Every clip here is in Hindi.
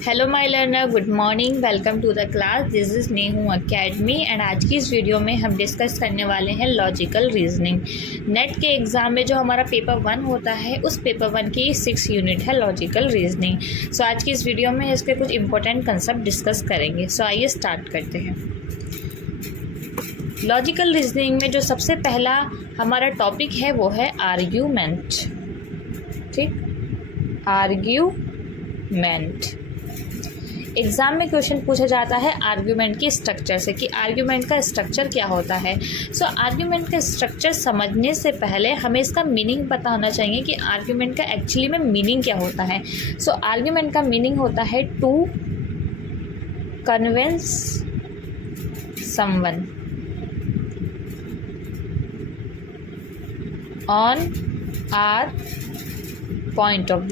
Hello my learner, good morning, welcome to the class. This is Nehu academy and आज की इस वीडियो में हम डिस्कस करने वाले हैं लॉजिकल रीजनिंग। नेट के एग्ज़ाम में जो हमारा पेपर 1 होता है उस पेपर 1 की 6 यूनिट है लॉजिकल रीजनिंग। सो आज की इस वीडियो में इसके कुछ इंपॉर्टेंट कंसेप्ट डिस्कस करेंगे। सो आइए स्टार्ट करते हैं। लॉजिकल रीजनिंग में जो सबसे पहला हमारा टॉपिक है वो है आर्ग्यूमेंट। ठीक, आर्ग्यूमेंट। एग्ज़ाम में क्वेश्चन पूछा जाता है आर्ग्यूमेंट की स्ट्रक्चर से कि आर्ग्यूमेंट का स्ट्रक्चर क्या होता है। सो आर्ग्यूमेंट का स्ट्रक्चर समझने से पहले हमें इसका मीनिंग पता होना चाहिए कि आर्ग्यूमेंट का एक्चुअली में मीनिंग क्या होता है। सो आर्ग्यूमेंट का मीनिंग होता है to convince someone on our point of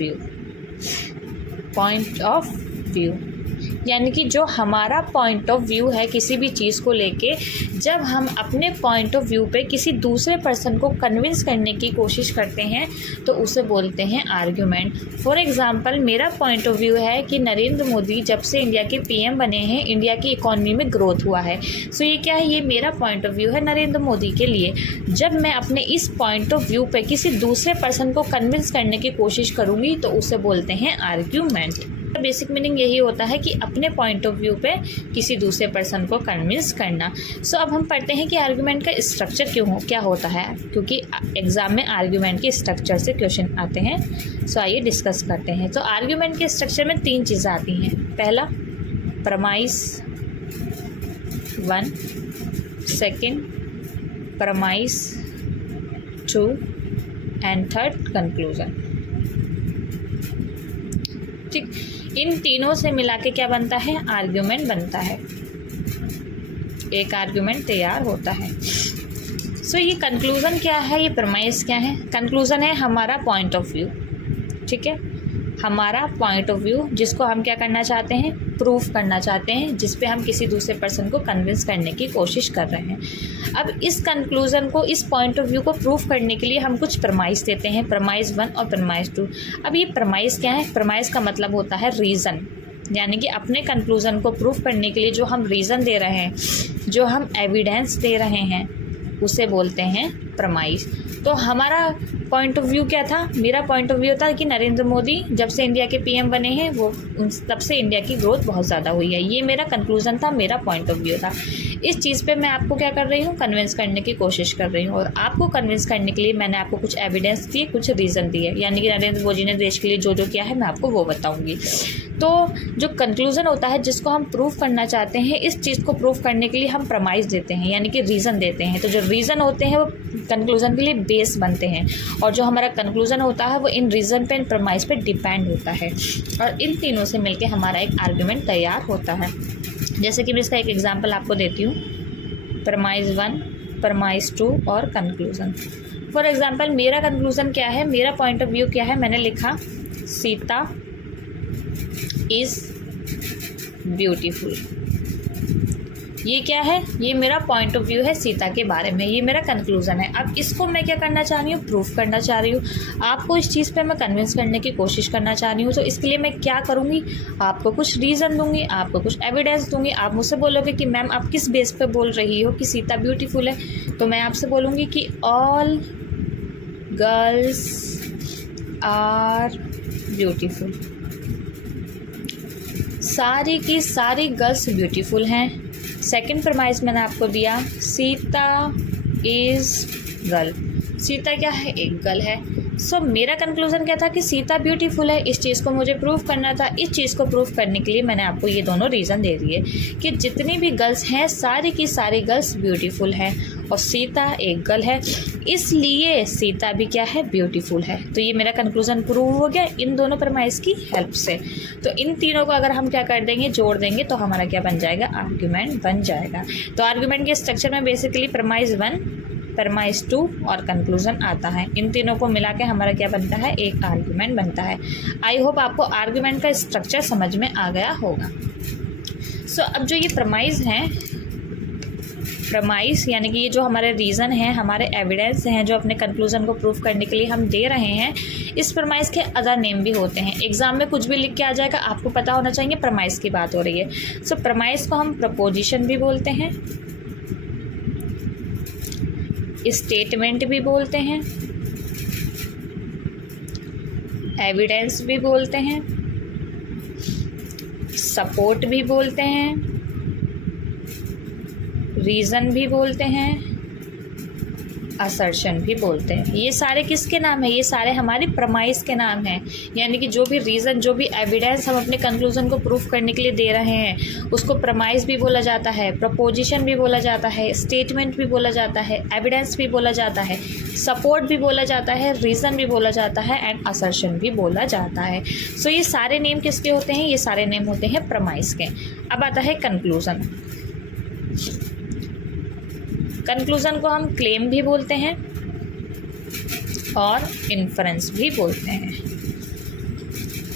view, यानी कि जो हमारा पॉइंट ऑफ व्यू है किसी भी चीज़ को लेके, जब हम अपने पॉइंट ऑफ व्यू पे किसी दूसरे पर्सन को कन्विंस करने की कोशिश करते हैं तो उसे बोलते हैं आर्ग्यूमेंट। फॉर एग्जांपल, मेरा पॉइंट ऑफ व्यू है कि नरेंद्र मोदी जब से इंडिया के पीएम बने हैं इंडिया की इकॉनमी में ग्रोथ हुआ है। सो ये क्या है, ये मेरा पॉइंट ऑफ व्यू है नरेंद्र मोदी के लिए। जब मैं अपने इस पॉइंट ऑफ व्यू पे किसी दूसरे पर्सन को कन्विंस करने की कोशिश करूँगी तो उसे बोलते हैं आर्ग्यूमेंट। बेसिक मीनिंग यही होता है कि अपने पॉइंट ऑफ व्यू पे किसी दूसरे पर्सन को कन्विंस करना। सो अब हम पढ़ते हैं कि आर्ग्यूमेंट का स्ट्रक्चर क्या होता है, क्योंकि एग्जाम में आर्ग्यूमेंट के स्ट्रक्चर से क्वेश्चन आते हैं। सो आइए डिस्कस करते हैं। तो आर्ग्यूमेंट के स्ट्रक्चर में 3 चीज़ें आती हैं। पहला premise 1, second premise 2 and third conclusion. ठीक, इन तीनों से मिला के क्या बनता है, आर्ग्यूमेंट बनता है। एक आर्ग्यूमेंट तैयार होता है। सो ये कंक्लूजन क्या है, ये प्रमाइस क्या है। कंक्लूजन है हमारा पॉइंट ऑफ व्यू। ठीक है, हमारा पॉइंट ऑफ व्यू जिसको हम क्या करना चाहते हैं, प्रूफ करना चाहते हैं, जिस पे हम किसी दूसरे पर्सन को कन्विंस करने की कोशिश कर रहे हैं। अब इस कंक्लूजन को, इस पॉइंट ऑफ व्यू को प्रूफ करने के लिए हम कुछ प्रमाइस देते हैं, प्रमाइस 1 और प्रमाइस 2। अब ये प्रमाइस क्या है, प्रमाइस का मतलब होता है रीज़न, यानी कि अपने कंक्लूजन को प्रूफ करने के लिए जो हम रीज़न दे रहे हैं, जो हम एविडेंस दे रहे हैं, उसे बोलते हैं प्रमाइस। तो हमारा पॉइंट ऑफ व्यू क्या था, मेरा पॉइंट ऑफ व्यू था कि नरेंद्र मोदी जब से इंडिया के पीएम बने हैं वो तब से इंडिया की ग्रोथ बहुत ज़्यादा हुई है। ये मेरा कंक्लूजन था, मेरा पॉइंट ऑफ व्यू था। इस चीज़ पे मैं आपको क्या कर रही हूँ, कन्विंस करने की कोशिश कर रही हूँ, और आपको कन्विंस करने के लिए मैंने आपको कुछ एविडेंस दिए, कुछ रीज़न दिए, यानी कि नरेंद्र मोदी ने देश के लिए जो जो किया है मैं आपको वो बताऊँगी। तो जो कंक्लूजन होता है जिसको हम प्रूफ करना चाहते हैं, इस चीज़ को प्रूफ करने के लिए हम प्रमाइस देते हैं, यानी कि रीज़न देते हैं। तो जो रीज़न होते हैं वो कंक्लूजन के लिए बेस बनते हैं, और जो हमारा कंक्लूजन होता है वो इन रीज़न पे, इन प्रमाइस पे डिपेंड होता है, और इन तीनों से मिलके हमारा एक आर्ग्यूमेंट तैयार होता है। जैसे कि मैं इसका एक एग्जांपल आपको देती हूँ, प्रमाइस 1, प्रमाइस 2 और कंक्लूजन। फॉर एग्जांपल, मेरा कंक्लूजन क्या है, मेरा पॉइंट ऑफ व्यू क्या है, मैंने लिखा सीता इज़ ब्यूटीफुल। ये क्या है, ये मेरा पॉइंट ऑफ व्यू है सीता के बारे में, ये मेरा कंक्लूजन है। अब इसको मैं क्या करना चाह रही हूँ, प्रूफ करना चाह रही हूँ, आपको इस चीज़ पे मैं कन्विंस करने की कोशिश करना चाह रही हूँ। तो इसके लिए मैं क्या करूँगी, आपको कुछ रीज़न दूंगी, आपको कुछ एविडेंस दूंगी। आप मुझसे बोलोगे कि मैम आप किस बेस पे बोल रही हो कि सीता ब्यूटीफुल है, तो मैं आपसे बोलूँगी कि ऑल गर्ल्स आर ब्यूटीफुल, सारी की सारी गर्ल्स ब्यूटीफुल हैं। सेकंड प्रमाइस मैंने आपको दिया, सीता इज़ गर्ल, सीता क्या है, एक गर्ल है। सो मेरा कंक्लूजन क्या था कि सीता ब्यूटीफुल है, इस चीज़ को मुझे प्रूफ करना था। इस चीज़ को प्रूफ करने के लिए मैंने आपको ये दोनों रीज़न दे दिए कि जितनी भी गर्ल्स हैं सारी की सारी गर्ल्स ब्यूटीफुल हैं, और सीता एक गर्ल है, इसलिए सीता भी क्या है, ब्यूटीफुल है। तो ये मेरा कंक्लूजन प्रूव हो गया इन दोनों प्रमाइस की हेल्प से। तो इन तीनों को अगर हम क्या कर देंगे, जोड़ देंगे, तो हमारा क्या बन जाएगा, आर्ग्यूमेंट बन जाएगा। तो आर्ग्यूमेंट के स्ट्रक्चर में बेसिकली प्रमाइस 1, प्रमाइस 2 और कंक्लूजन आता है। इन तीनों को मिला के हमारा क्या बनता है, एक आर्ग्यूमेंट बनता है। आई होप आपको आर्ग्यूमेंट का स्ट्रक्चर समझ में आ गया होगा। सो अब जो ये प्रमाइस हैं, प्रमाइस यानी कि ये जो हमारे रीज़न हैं, हमारे एविडेंस हैं जो अपने कंक्लूज़न को प्रूव करने के लिए हम दे रहे हैं, इस प्रमाइस के अदर नेम भी होते हैं। एग्ज़ाम में कुछ भी लिख के आ जाएगा, आपको पता होना चाहिए प्रमाइस की बात हो रही है। सो प्रमाइस को हम प्रपोजिशन भी बोलते हैं, स्टेटमेंट भी बोलते हैं, एविडेंस भी बोलते हैं, सपोर्ट भी बोलते हैं, रीज़न भी बोलते हैं, असर्शन भी बोलते हैं। ये सारे किसके नाम है? ये सारे हमारी प्रमाइस के नाम हैं। यानी कि जो भी रीज़न, जो भी एविडेंस हम अपने कंक्लूजन को प्रूफ करने के लिए दे रहे हैं, उसको प्रमाइस भी बोला जाता है, प्रपोजिशन भी बोला जाता है, स्टेटमेंट भी बोला जाता है, एविडेंस भी बोला जाता है, सपोर्ट भी बोला जाता है, रीज़न भी बोला जाता है एंड असर्शन भी बोला जाता है। सो ये सारे नेम किसके होते हैं? ये सारे नेम होते हैं प्रमाइस के। अब आता है कंक्लूज़न। कंक्लूज़न को हम क्लेम भी बोलते हैं और इन्फरेंस भी बोलते हैं।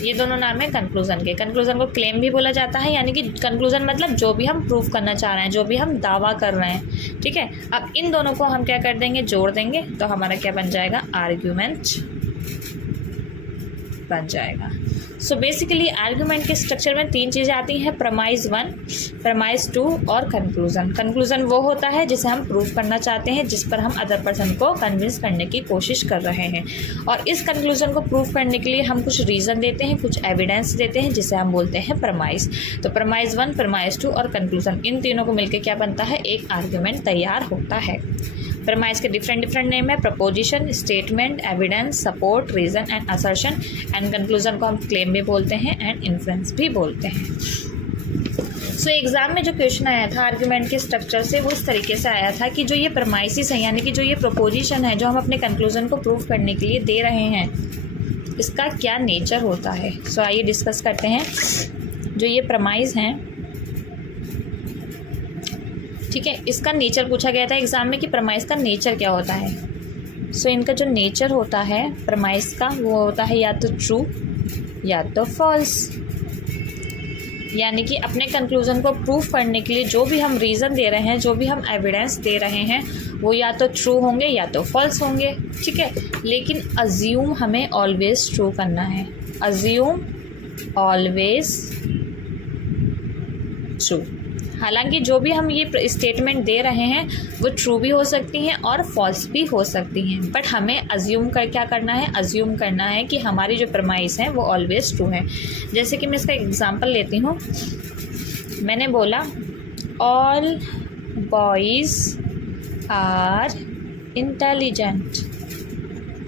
ये दोनों नाम है कंक्लूज़न के। कंक्लूज़न को क्लेम भी बोला जाता है, यानी कि कंक्लूज़न मतलब जो भी हम प्रूफ करना चाह रहे हैं, जो भी हम दावा कर रहे हैं, ठीक है। अब इन दोनों को हम क्या कर देंगे? जोड़ देंगे, तो हमारा क्या बन जाएगा? आर्ग्यूमेंट बन जाएगा। सो बेसिकली आर्ग्यूमेंट के स्ट्रक्चर में 3 चीज़ें आती हैं, प्रमाइस 1, प्रमाइस 2 और कंक्लूज़न। कंक्लूज़न वो होता है जिसे हम प्रूफ करना चाहते हैं, जिस पर हम अदर पर्सन को कन्विंस करने की कोशिश कर रहे हैं, और इस कंक्लूज़न को प्रूफ करने के लिए हम कुछ रीज़न देते हैं, कुछ एविडेंस देते हैं, जिसे हम बोलते हैं प्रमाइस। तो प्रमाइस 1, प्रमाइस 2 और कंक्लूज़न, इन तीनों को मिलकर क्या बनता है? एक आर्ग्यूमेंट तैयार होता है। प्रमाइस के डिफरेंट नेम है, preposition, statement, evidence, support, reason and assertion. And conclusion को हम क्लेम भी बोलते हैं एंड इन्फ्रेंस भी बोलते हैं। सो एग्ज़ाम में जो क्वेश्चन आया था आर्ग्यूमेंट के स्ट्रक्चर से, वो इस तरीके से आया था कि जो ये प्रमाइसिस है, यानी कि जो ये प्रपोजिशन है जो हम अपने कंक्लूज़न को प्रूव करने के लिए दे रहे हैं, इसका क्या नेचर होता है। सो आइए डिस्कस करते हैं। जो ये प्रमाइस हैं, ठीक है, इसका नेचर पूछा गया था एग्ज़ाम में कि प्रमाइस का नेचर क्या होता है। सो इनका जो नेचर होता है प्रमाइस का, वो होता है या तो ट्रू या तो फॉल्स। यानी कि अपने कंक्लूज़न को प्रूफ करने के लिए जो भी हम रीज़न दे रहे हैं, जो भी हम एविडेंस दे रहे हैं, वो या तो ट्रू होंगे या तो फॉल्स होंगे, ठीक है। लेकिन अज्यूम हमें ऑलवेज ट्रू करना है, अज्यूम ऑलवेज ट्रू। हालांकि जो भी हम ये स्टेटमेंट दे रहे हैं वो ट्रू भी हो सकती हैं और फॉल्स भी हो सकती हैं, बट हमें अज्यूम कर क्या करना है? अज्यूम करना है कि हमारी जो प्रमाइस हैं वो ऑलवेज ट्रू है। जैसे कि मैं इसका एग्जांपल लेती हूँ। मैंने बोला ऑल बॉयज़ आर इंटेलिजेंट,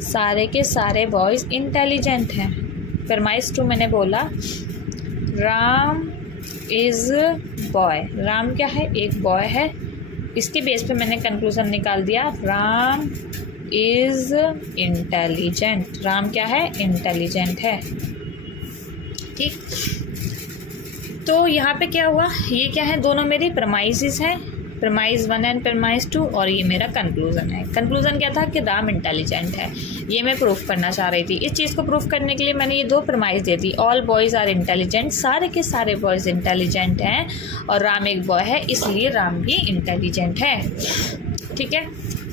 सारे के सारे बॉयज़ इंटेलिजेंट हैं। प्रमाइस 2 मैंने बोला राम इज़ बॉय, राम क्या है? एक बॉय है। इसके बेस पे मैंने कंक्लूज़न निकाल दिया, राम इज़ इंटेलिजेंट। राम क्या है? इंटेलिजेंट है, ठीक। तो यहाँ पे क्या हुआ? ये क्या है? दोनों मेरी प्रमाइसिस हैं, प्रमाइस 1 एंड प्रमाइस 2, और ये मेरा कंक्लूज़न है। कंक्लूज़न क्या था? कि राम इंटेलिजेंट है, ये मैं प्रूफ करना चाह रही थी। इस चीज़ को प्रूफ करने के लिए मैंने ये 2 प्रमाइस दे दी, ऑल बॉयज़ आर इंटेलिजेंट, सारे के सारे बॉयज़ इंटेलिजेंट हैं, और राम एक बॉय है, इसलिए राम भी इंटेलिजेंट है, ठीक है।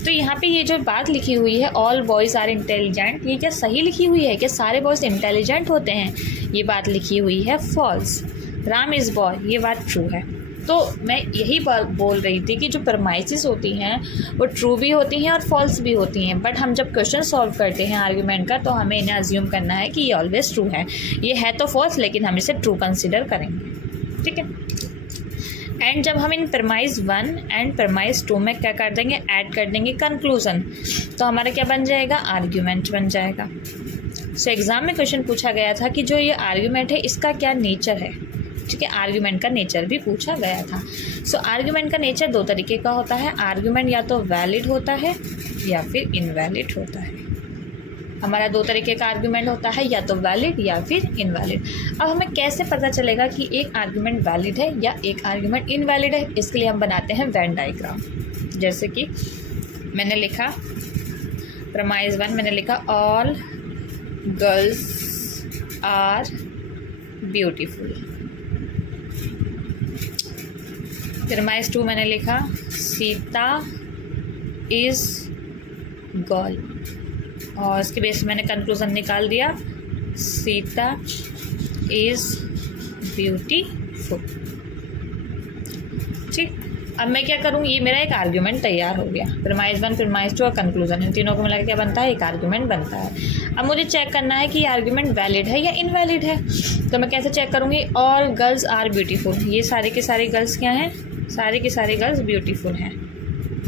तो यहाँ पे ये जो बात लिखी हुई है ऑल बॉयज़ आर इंटेलिजेंट, ये क्या सही लिखी हुई है? क्या सारे बॉयज़ इंटेलिजेंट होते हैं? ये बात लिखी हुई है फॉल्स। राम इज़ बॉय, ये बात ट्रू है। तो मैं यही बात बोल रही थी कि जो प्रमाइसिस होती हैं वो ट्रू भी होती हैं और फॉल्स भी होती हैं, बट हम जब क्वेश्चन सॉल्व करते हैं आर्ग्यूमेंट का, तो हमें इन्हें अज्यूम करना है कि ये ऑलवेज ट्रू है। ये है तो फॉल्स, लेकिन हम इसे ट्रू कंसिडर करेंगे, ठीक है। एंड जब हम इन प्रमाइस 1 एंड प्रमाइस 2 में क्या कर देंगे? ऐड कर देंगे कंक्लूज़न, तो हमारा क्या बन जाएगा? आर्ग्यूमेंट बन जाएगा। सो एग्ज़ाम में क्वेश्चन पूछा गया था कि जो ये आर्ग्यूमेंट है इसका क्या नेचर है, ठीक है। आर्ग्यूमेंट का नेचर भी पूछा गया था। सो आर्ग्यूमेंट का नेचर 2 तरीके का होता है। आर्ग्यूमेंट या तो वैलिड होता है या फिर इनवैलिड होता है। हमारा 2 तरीके का आर्ग्यूमेंट होता है, या तो वैलिड या फिर इनवैलिड। अब हमें कैसे पता चलेगा कि एक आर्ग्यूमेंट वैलिड है या एक आर्ग्यूमेंट इनवैलिड है? इसके लिए हम बनाते हैं वेन डायग्राम। जैसे कि मैंने लिखा प्रमाइस 1, मैंने लिखा all girls are beautiful, premise 2 मैंने लिखा सीता इज़ गर्ल, और इसके बेस मैंने कंक्लूजन निकाल दिया सीता इज़ ब्यूटीफुल। ठीक, अब मैं क्या करूँ, ये मेरा एक आर्ग्यूमेंट तैयार हो गया, प्रीमाइस 1, प्रीमाइस 2 और कंक्लूजन, इन तीनों को मिला के क्या बनता है, एक आर्ग्यूमेंट बनता है। अब मुझे चेक करना है कि ये आर्ग्यूमेंट वैलिड है या इनवैलिड है। तो मैं कैसे चेक करूँगी, ऑल गर्ल्स आर ब्यूटीफुल, ये सारे के सारे गर्ल्स क्या हैं, सारे के सारे गर्ल्स ब्यूटीफुल हैं,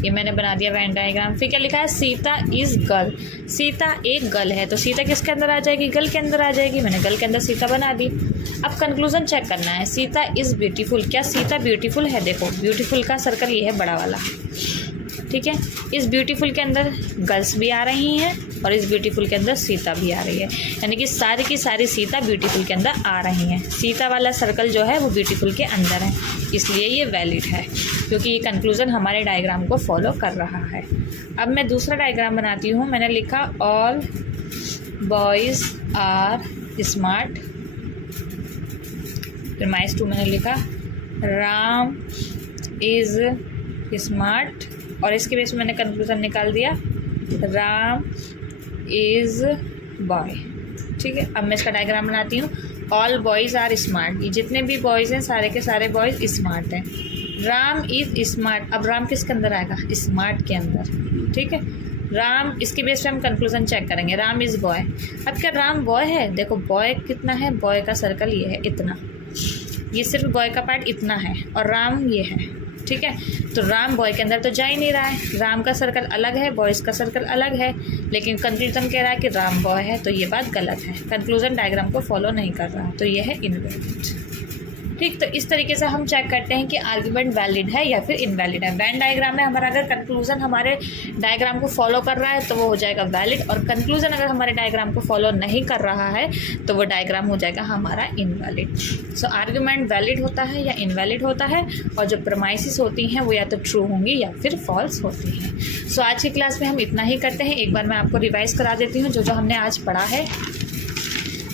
ये मैंने बना दिया वेन डायग्राम। फिर क्या लिखा है, सीता इज़ गर्ल, सीता एक गर्ल है, तो सीता किसके अंदर आ जाएगी, गर्ल के अंदर आ जाएगी, मैंने गर्ल के अंदर सीता बना दी। अब कंक्लूजन चेक करना है, सीता इज़ ब्यूटीफुल, क्या सीता ब्यूटीफुल है, देखो ब्यूटीफुल का सर्कल ये है बड़ा वाला, ठीक है। इस ब्यूटीफुल के अंदर गर्ल्स भी आ रही हैं और इस ब्यूटीफुल के अंदर सीता भी आ रही है, यानी कि सारी की सारी सीता ब्यूटीफुल के अंदर आ रही हैं। सीता वाला सर्कल जो है वो ब्यूटीफुल के अंदर है, इसलिए ये वैलिड है, क्योंकि ये कंक्लूजन हमारे डायग्राम को फॉलो कर रहा है। अब मैं दूसरा डायग्राम बनाती हूँ, मैंने लिखा all boys are smart, premise 2 मैंने लिखा राम इज़ स्मार्ट, और इसके बेस में मैंने कंक्लूजन निकाल दिया राम इज़ बॉय। ठीक है, अब मैं इसका डायग्राम बनाती हूँ, ऑल बॉयज़ आर स्मार्ट, ये जितने भी बॉयज़ हैं सारे के सारे बॉयज़ स्मार्ट हैं। राम इज़ स्मार्ट, अब राम किसके अंदर आएगा, स्मार्ट के अंदर, ठीक है। राम, इसके बेस पे हम कंक्लूजन चेक करेंगे, राम इज़ बॉय। अब क्या राम बॉय है, देखो बॉय कितना है, बॉय का सर्कल ये है इतना, ये सिर्फ बॉय का पार्ट इतना है और राम ये है, ठीक है। तो राम बॉय के अंदर तो जा ही नहीं रहा है, राम का सर्कल अलग है, बॉयज़ का सर्कल अलग है, लेकिन कंक्लूजन कह रहा है कि राम बॉय है, तो ये बात गलत है, कंक्लूजन डायग्राम को फॉलो नहीं कर रहा, तो ये है इनवैलिड। ठीक, तो इस तरीके से हम चेक करते हैं कि आर्ग्यूमेंट वैलिड है या फिर इनवैलिड है। वेन डायग्राम में हमारा अगर कंक्लूजन हमारे डायग्राम को फॉलो कर रहा है तो वो हो जाएगा वैलिड, और कंक्लूजन अगर हमारे डायग्राम को फॉलो नहीं कर रहा है तो वो डायग्राम हो जाएगा हमारा इनवैलिड। सो आर्ग्यूमेंट वैलिड होता है या इनवैलिड होता है, और जो प्रमाइसिस होती हैं वो या तो ट्रू होंगी या फिर फॉल्स होती हैं। सो आज की क्लास में हम इतना ही करते हैं, एक बार मैं आपको रिवाइज करा देती हूँ जो हमने आज पढ़ा है।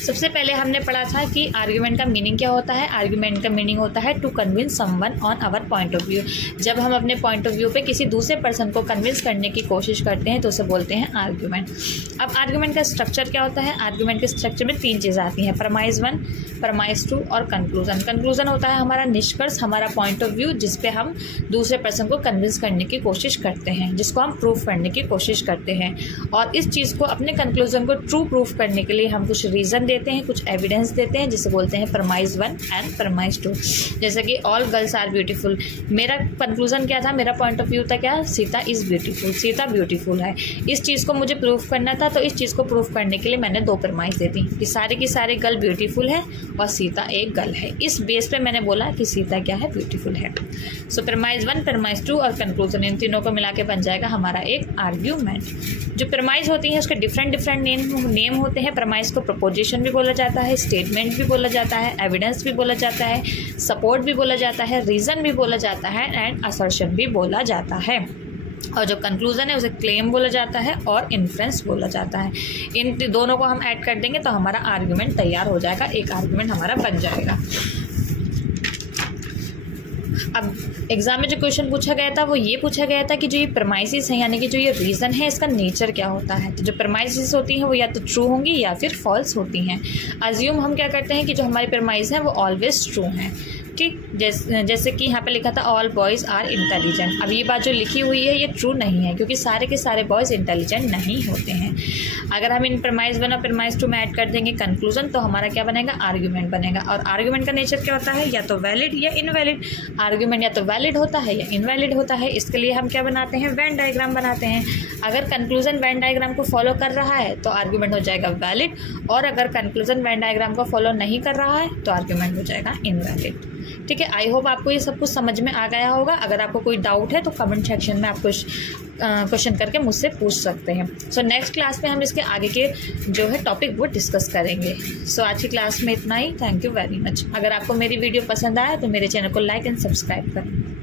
सबसे पहले हमने पढ़ा था कि आर्ग्यूमेंट का मीनिंग क्या होता है। आर्ग्यूमेंट का मीनिंग होता है to convince someone on our point of view. जब हम अपने पॉइंट ऑफ व्यू पे किसी दूसरे पर्सन को कन्विंस करने की कोशिश करते हैं तो उसे बोलते हैं आर्ग्यूमेंट। अब आर्ग्यूमेंट का स्ट्रक्चर क्या होता है, आर्ग्यूमेंट के स्ट्रक्चर में 3 चीज़ें आती हैं, प्रमाइस 1, प्रमाइस 2 और कंक्लूजन। कंक्लूजन होता है हमारा निष्कर्ष, हमारा पॉइंट ऑफ व्यू, जिस पे हम दूसरे पर्सन को कन्विंस करने की कोशिश करते हैं, जिसको हम प्रूफ करने की कोशिश करते हैं। और इस चीज़ को, अपने कंक्लूजन को ट्रू प्रूफ करने के लिए हम कुछ रीज़न देते हैं, कुछ एविडेंस देते हैं, जिसे बोलते हैं प्रमाइस 1 एंड प्रमाइस 2। जैसे कि ऑल गर्ल्स आर ब्यूटीफुल, मेरा कंक्लूजन क्या था, मेरा पॉइंट ऑफ व्यू था क्या, Sita is beautiful, Sita beautiful है। इस चीज़ को मुझे प्रूफ करना था, तो इस चीज़ को प्रूफ करने के लिए मैंने 2 प्रमाइस दे दी कि सारे की सारे गर्ल ब्यूटीफुल है और सीता एक गर्ल है। इस बेस पे मैंने बोला कि सीता क्या है, ब्यूटीफुल है। सो प्रमाइस 1, प्रमाइस 2 और कंक्लूजन, इन तीनों को मिला के बन जाएगा हमारा एक आर्ग्यूमेंट। जो प्रमाइस होती है उसके डिफरेंट डिफरेंट नेम होते हैं। प्रमाइस को प्रपोजिशन भी बोला जाता है, स्टेटमेंट भी बोला जाता है, एविडेंस भी बोला जाता है, सपोर्ट भी बोला जाता है, रीज़न भी बोला जाता है एंड असर्शन भी बोला जाता है। और जो कंक्लूजन है उसे क्लेम बोला जाता है और इन्फ्रेंस बोला जाता है। इन दोनों को हम ऐड कर देंगे तो हमारा आर्ग्यूमेंट तैयार हो जाएगा, एक आर्ग्यूमेंट हमारा बन जाएगा। अब एग्जाम में जो क्वेश्चन पूछा गया था वो ये पूछा गया था कि जो ये प्रमाइसिस हैं, यानी कि जो ये रीज़न है, इसका नेचर क्या होता है। तो जो प्रमाइसिस होती हैं वो या तो ट्रू होंगी या फिर फॉल्स होती हैं। अज्यूम हम क्या करते हैं कि जो हमारी प्रमाइस है वो ऑलवेज ट्रू हैं, ठीक। जैसे कि यहाँ पे लिखा था ऑल बॉयज़ आर इंटेलिजेंट। अब ये बात जो लिखी हुई है ये ट्रू नहीं है, क्योंकि सारे के सारे बॉयज़ इंटेलिजेंट नहीं होते हैं। अगर हम इन प्रमाइस 1 और प्रमाइस 2 में ऐड कर देंगे कंक्लूजन, तो हमारा क्या बनेगा, आर्ग्यूमेंट बनेगा। और आर्ग्यूमेंट का नेचर क्या होता है, या तो वैलिड या इनवैलिड। आर्ग्यूमेंट या तो वैलिड होता है या इनवैलिड होता है। इसके लिए हम क्या बनाते हैं, वेन डायग्राम बनाते हैं। अगर कंक्लूजन वेन डायग्राम को फॉलो कर रहा है तो आर्ग्यूमेंट हो जाएगा वैलिड, और अगर कंक्लूजन वेन डायग्राम को फॉलो नहीं कर रहा है तो आर्ग्यूमेंट हो जाएगा इनवैलिड। ठीक है, आई होप आपको ये सब कुछ समझ में आ गया होगा। अगर आपको कोई डाउट है तो कमेंट सेक्शन में आप कुछ क्वेश्चन करके मुझसे पूछ सकते हैं। सो नेक्स्ट क्लास में हम इसके आगे के जो है टॉपिक वो डिस्कस करेंगे। सो आज की क्लास में इतना ही। Thank you very much. अगर आपको मेरी वीडियो पसंद आया तो मेरे चैनल को लाइक एंड सब्सक्राइब करें।